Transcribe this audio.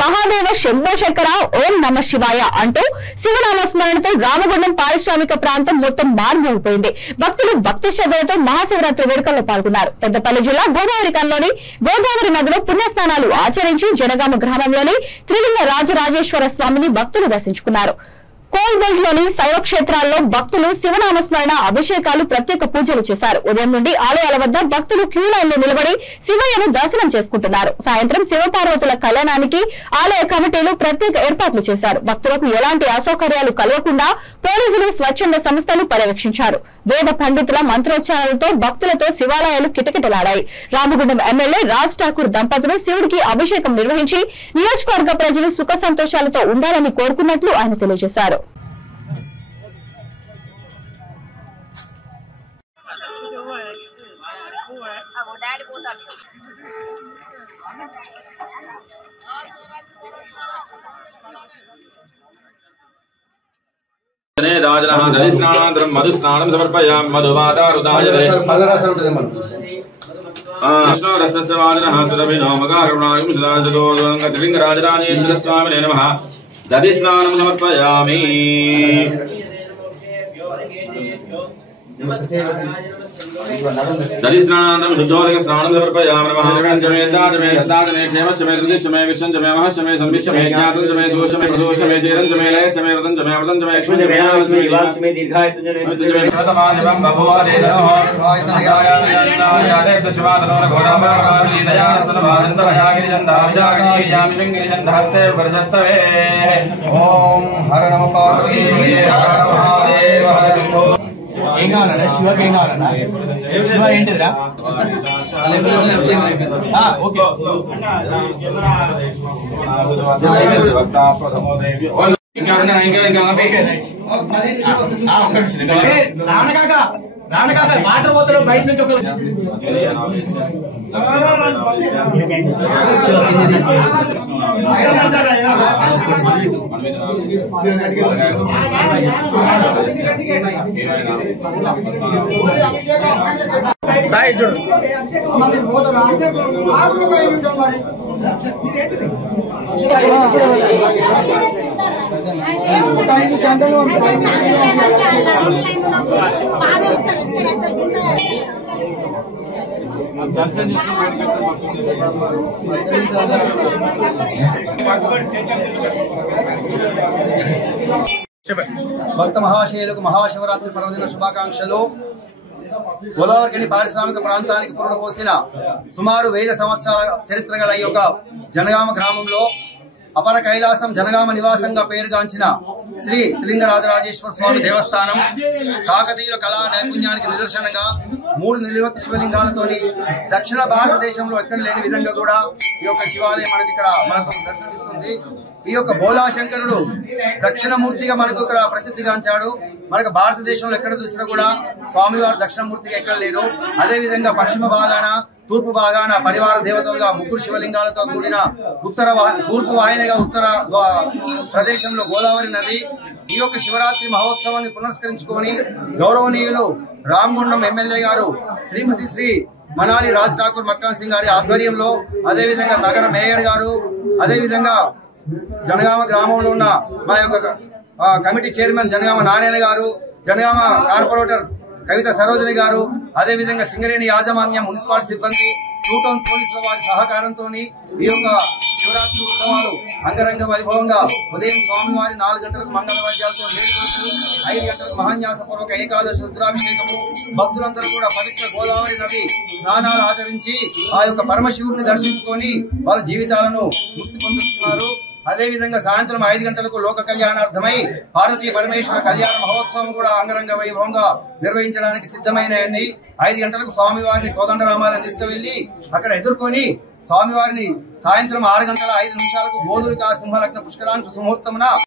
మహాదేవ శంభో శంకర ఓం నమ శివాయ అంటూ శివనామస్మరణతో రామగుండం పారిశ్రామిక ప్రాంతం మొత్తం మారుమోగిపోయింది. భక్తులు భక్తి శ్రద్ధలతో మహాశివరాత్రి వేడుకల్లో పాల్గొన్నారు. పెద్దపల్లి జిల్లా గోదావరి కన్లోని గోదావరి నదిలో పుణ్యస్నానాలు ఆచరించి జనగామ గ్రామంలోని త్రిలింగ రాజరాజేశ్వర స్వామిని భక్తులు దర్శించుకున్నారు. కోల్బెల్ట్ లోని శైవ క్షేత్రాల్లో భక్తులు శివనామస్మరణ అభిషేకాలు ప్రత్యేక పూజలు చేశారు. ఉదయం నుండి ఆలయాల వద్ద భక్తులు క్యూ లైన్ లో నిలబడి శివయ్యను దర్శనం చేసుకుంటున్నారు. సాయంత్రం శివపార్వతుల కళ్యాణానికి ఆలయ కమిటీలు ప్రత్యేక ఏర్పాట్లు చేశారు. భక్తులకు ఎలాంటి అసౌకర్యాలు కలగకుండా పోలీసులు స్వచ్ఛంద సంస్థలు పర్యవేక్షించారు. వేద పండితుల మంత్రోచ్చారాలతో భక్తులతో శివాలయాలు కిటకిటలాడాయి. రామగుండం ఎమ్మెల్యే రాజ్ ఠాకూర్ దంపతులు శివుడికి అభిషేకం నిర్వహించి నియోజకవర్గ ప్రజలు సుఖ సంతోషాలతో ఉండాలని కోరుకున్నట్లు ఆయన తెలియజేశారు. దధిస్నానానంతరం మధుస్నానం సమర్పయామి. మధువాదారుదాయతే విష్ణోరసస్యవాదినః సురభినో మకారుణాయం సుదాసదోదం త్రిలింగరాజరాజేశ్వర స్వామినే నమః. దధిస్నానం సమర్పయామి. దధిస్నానానంతరం శుద్ధోదక స్నానం సమర్పయామి. నమః. పంచమే దాతమే దత్తాతమే క్షేమశ్చమే ధృతిశ్చమే విశ్వంచమే మహశ్చమే సంవిశ్చమే జ్ఞాతంచమే సోషమే ప్రదోషమే చీరంచమే లయశ్చమే వ్రతంచమే వ్రతంచమే లక్ష్మీచమే వాచమే దీర్ఘాయుత్తుజనే శతమానివం బభూవదేనో యాదేవ శివాదనో ఘోరామాలి దయాసనవాదంతయాగిరిజందాభిజాగీయామి శంగిరిజందహస్తే పరిశస్తవే. ఓం హర నమ పార్వతీ హర మహాదేవ హర శంభో. ఏం కావాలన్నా శివకి ఏం కావాలన్నా? శివ ఏంటిదిరా? ఓకే రానకాక వాటర్ పోతారు బయట నుంచి ఒక భక్త మహాశయులకు మహాశివరాత్రి పర్వదిన శుభాకాంక్షలు. గోదావరి పారిశ్రామిక ప్రాంతానికి పురుడు పోసిన సుమారు 1000 సంవత్సరాల చరిత్ర గల ఈ యొక్క జనగామ గ్రామంలో అపర కైలాసం జనగామ నివాసంగా పేరుగాంచిన శ్రీ త్రిలింగ రాజరాజేశ్వర స్వామి దేవస్థానం కాకతీయుల కళా నైపుణ్యానికి నిదర్శనంగా 3 నిలువెత్తు శివలింగాలతోని దక్షిణ భారతదేశంలో ఎక్కడ లేని విధంగా కూడా ఈ యొక్క శివాలయం మనకి ఇక్కడ మనకు దర్శనమిస్తుంది. ఈ యొక్క బోలాశంకరుడు దక్షిణమూర్తిగా మనకు ఇక్కడ ప్రసిద్ధిగాంచాడు. మనకు భారతదేశంలో ఎక్కడ చూసినా కూడా స్వామివారు దక్షిణమూర్తిగా ఎక్కడ లేరు. అదే విధంగా పశ్చిమ భాగాన తూర్పు భాగాన పరివార దేవతలుగా 3 శివలింగాలతో కూడిన తూర్పు వాహినిగా ఉత్తర ప్రదేశంలో గోదావరి నది. ఈ యొక్క శివరాత్రి మహోత్సవాన్ని పునస్కరించుకొని గౌరవనీయులు రామగుండం ఎమ్మెల్యే గారు శ్రీమతి శ్రీ మనాలి రాజ్ ఠాకూర్ మక్కాన్ సింగ్ గారి ఆధ్వర్యంలో, అదేవిధంగా నగర మేయర్ గారు, అదేవిధంగా జనగామ గ్రామంలో ఉన్న మా యొక్క కమిటీ చైర్మన్ జనగామ నారాయణ గారు, జనగామ కార్పొరేటర్ కవిత సరోజిని గారు, అదేవిధంగా సింగరేణి యాజమాన్యం, మున్సిపాలిటీ సిబ్బంది, టూటౌన్ పోలీసుల వారి సహకారంతో ఈ యొక్క శివరాత్రి ఉత్సవాలు అంగరంగ వైభవంగా ఉదయం స్వామివారి 4 గంటలకు మంగళ వాద్యాలతో 5 గంటలకు మహాన్యాసపూర్వక ఏకాదశి రుద్రాభిషేకము. భక్తులందరూ కూడా పవిత్ర గోదావరి నది స్నానాలు ఆచరించి ఆ యొక్క పరమశివుడిని దర్శించుకొని వాళ్ళ జీవితాలను ముక్తి పొందుతున్నారు. అదేవిధంగా సాయంత్రం 5 గంటలకు లోక కళ్యాణార్థమై పార్వతీ పరమేశ్వర కళ్యాణ మహోత్సవం కూడా అంగరంగ వైభవంగా నిర్వహించడానికి సిద్ధమైనాయండి. 5 గంటలకు స్వామివారిని కోదండరామాలను తీసుకువెళ్లి అక్కడ ఎదుర్కొని స్వామివారిని సాయంత్రం 6 గంటల 5 నిమిషాలకు గోధులిక సింహలగ్న పుష్కరానికి సుముహూర్తమున